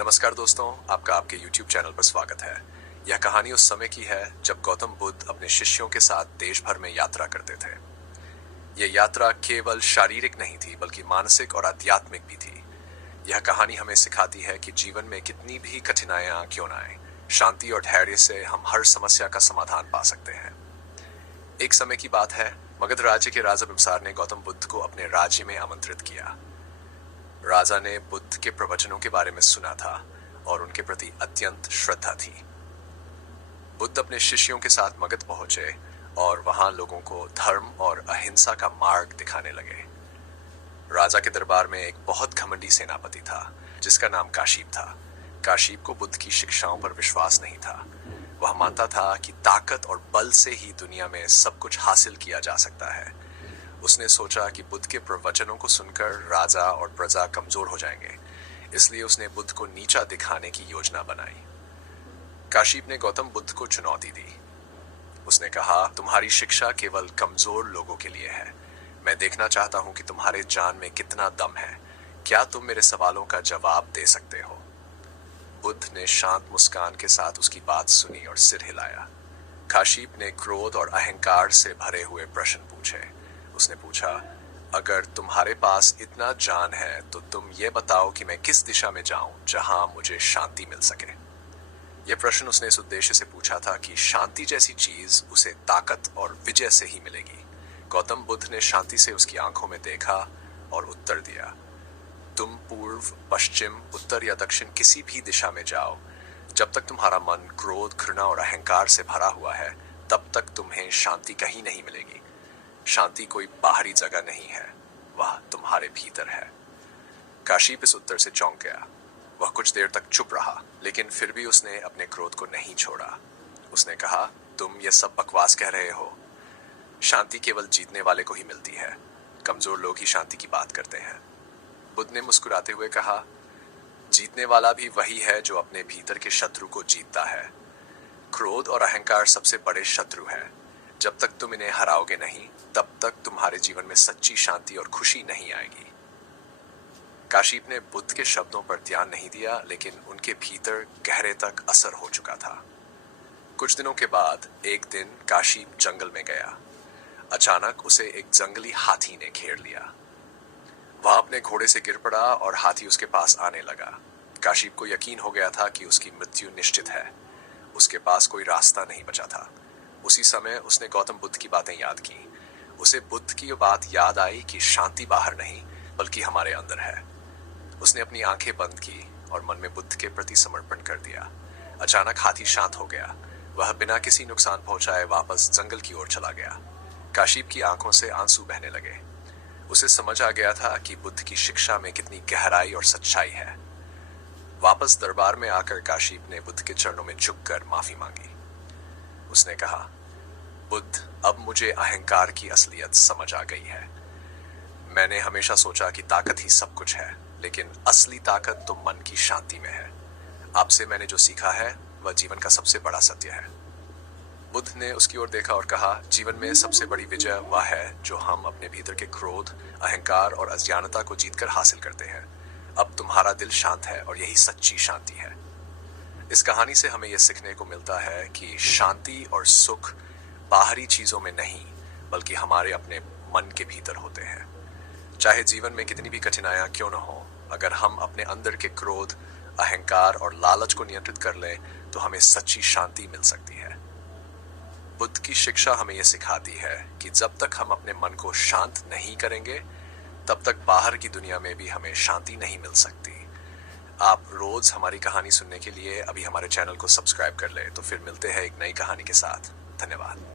नमस्कार दोस्तों, आपका आपके YouTube चैनल पर स्वागत है। यह कहानी उस समय की है जब गौतम बुद्ध अपने शिष्यों के साथ देश भर में यात्रा करते थे। ये यात्रा केवल शारीरिक नहीं थी बल्कि मानसिक और आध्यात्मिक भी थी। यह कहानी हमें सिखाती है कि जीवन में कितनी भी कठिनाइयां क्यों न आए, शांति और धैर्य से हम हर समस्या का समाधान पा सकते हैं। एक समय की बात है, मगध राज्य के राजा बिम्सार ने गौतम बुद्ध को अपने राज्य में आमंत्रित किया। राजा ने बुद्ध के प्रवचनों के बारे में सुना था और उनके प्रति अत्यंत श्रद्धा थी। बुद्ध अपने शिष्यों के साथ मगध पहुंचे और वहां लोगों को धर्म और अहिंसा का मार्ग दिखाने लगे। राजा के दरबार में एक बहुत घमंडी सेनापति था जिसका नाम काशीप था। काशीप को बुद्ध की शिक्षाओं पर विश्वास नहीं था। वह मानता था कि ताकत और बल से ही दुनिया में सब कुछ हासिल किया जा सकता है। उसने सोचा कि बुद्ध के प्रवचनों को सुनकर राजा और प्रजा कमजोर हो जाएंगे, इसलिए उसने बुद्ध को नीचा दिखाने की योजना बनाई। काशीप ने गौतम बुद्ध को चुनौती दी। उसने कहा, तुम्हारी शिक्षा केवल कमजोर लोगों के लिए है। मैं देखना चाहता हूं कि तुम्हारे जान में कितना दम है। क्या तुम मेरे सवालों का जवाब दे सकते हो? बुद्ध ने शांत मुस्कान के साथ उसकी बात सुनी और सिर हिलाया। काशीप ने क्रोध और अहंकार से भरे हुए प्रश्न पूछे। उसने पूछा, अगर तुम्हारे पास इतना जान है तो तुम ये बताओ कि मैं किस दिशा में जाऊं जहां मुझे शांति मिल सके। यह प्रश्न उसने इस उद्देश्य से पूछा था कि शांति जैसी चीज उसे ताकत और विजय से ही मिलेगी। गौतम बुद्ध ने शांति से उसकी आंखों में देखा और उत्तर दिया, तुम पूर्व, पश्चिम, उत्तर या दक्षिण किसी भी दिशा में जाओ, जब तक तुम्हारा मन क्रोध, घृणा और अहंकार से भरा हुआ है तब तक तुम्हें शांति कहीं नहीं मिलेगी। शांति कोई बाहरी जगह नहीं है, वह तुम्हारे भीतर है। काशीप इस उत्तर से चौंक गया। वह कुछ देर तक चुप रहा, लेकिन फिर भी उसने अपने क्रोध को नहीं छोड़ा। उसने कहा, तुम ये सब बकवास कह रहे हो। शांति केवल जीतने वाले को ही मिलती है। कमजोर लोग ही शांति की बात करते हैं। बुद्ध ने मुस्कुराते हुए कहा, जीतने वाला भी वही है जो अपने भीतर के शत्रु को जीतता है। क्रोध और अहंकार सबसे बड़े शत्रु हैं। जब तक तुम इन्हें हराओगे नहीं, तब तक तुम्हारे जीवन में सच्ची शांति और खुशी नहीं आएगी। काशीप ने बुद्ध के शब्दों पर ध्यान नहीं दिया, लेकिन उनके भीतर गहरे तक असर हो चुका था। कुछ दिनों के बाद एक दिन काशीप जंगल में गया। अचानक उसे एक जंगली हाथी ने घेर लिया। वह अपने घोड़े से गिर पड़ा और हाथी उसके पास आने लगा। काशीप को यकीन हो गया था कि उसकी मृत्यु निश्चित है। उसके पास कोई रास्ता नहीं बचा था। उसी समय उसने गौतम बुद्ध की बातें याद की। उसे बुद्ध की बात याद आई कि शांति बाहर नहीं बल्कि हमारे अंदर है। उसने अपनी आंखें बंद की और मन में बुद्ध के प्रति समर्पण कर दिया। अचानक हाथी शांत हो गया। वह बिना किसी नुकसान पहुंचाए वापस जंगल की ओर चला गया। काशीप की आंखों से आंसू बहने लगे। उसे समझ आ गया था कि बुद्ध की शिक्षा में कितनी गहराई और सच्चाई है। वापस दरबार में आकर काशीप ने बुद्ध के चरणों में झुककर माफी मांगी। उसने कहा, बुद्ध, अब मुझे अहंकार की असलियत समझ आ गई है। मैंने हमेशा सोचा कि ताकत ही सब कुछ है, लेकिन असली ताकत तो मन की शांति में है। आपसे मैंने जो सीखा है वह जीवन का सबसे बड़ा सत्य है। बुद्ध ने उसकी ओर देखा और कहा, जीवन में सबसे बड़ी विजय वह है जो हम अपने भीतर के क्रोध, अहंकार और अज्ञानता को जीतकर हासिल करते हैं। अब तुम्हारा दिल शांत है और यही सच्ची शांति है। इस कहानी से हमें यह सीखने को मिलता है कि शांति और सुख बाहरी चीजों में नहीं बल्कि हमारे अपने मन के भीतर होते हैं। चाहे जीवन में कितनी भी कठिनाइयां क्यों न हो, अगर हम अपने अंदर के क्रोध, अहंकार और लालच को नियंत्रित कर लें तो हमें सच्ची शांति मिल सकती है। बुद्ध की शिक्षा हमें यह सिखाती है कि जब तक हम अपने मन को शांत नहीं करेंगे तब तक बाहर की दुनिया में भी हमें शांति नहीं मिल सकती। आप रोज हमारी कहानी सुनने के लिए अभी हमारे चैनल को सब्सक्राइब कर ले, तो फिर मिलते हैं एक नई कहानी के साथ। धन्यवाद।